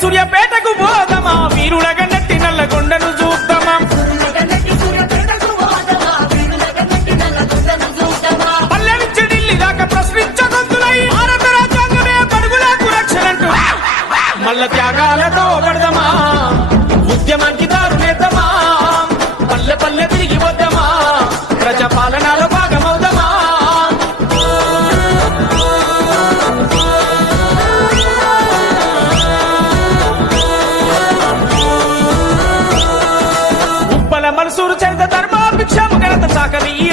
సూర్యాపేటకు పోదమా వీరులగన్నట్టి నల్లగొండను చూద్దామా పల్లె నుంచి ఢిల్లీ దాకా ప్రశ్నించగొంతులై భారత రాజ్యాంగమే పడుగులకు రక్షణంటూ మల్ల త్యాగాలతో పడదమా ఉద్యమానికి దారునేద్దామా పల్లె పల్లె తిరిగి వద్దామా ప్రజాపాలనలో భాగమవుదామా మనసూరు చరిత ధర్మాభిక్షము గణత చాకలి ఈ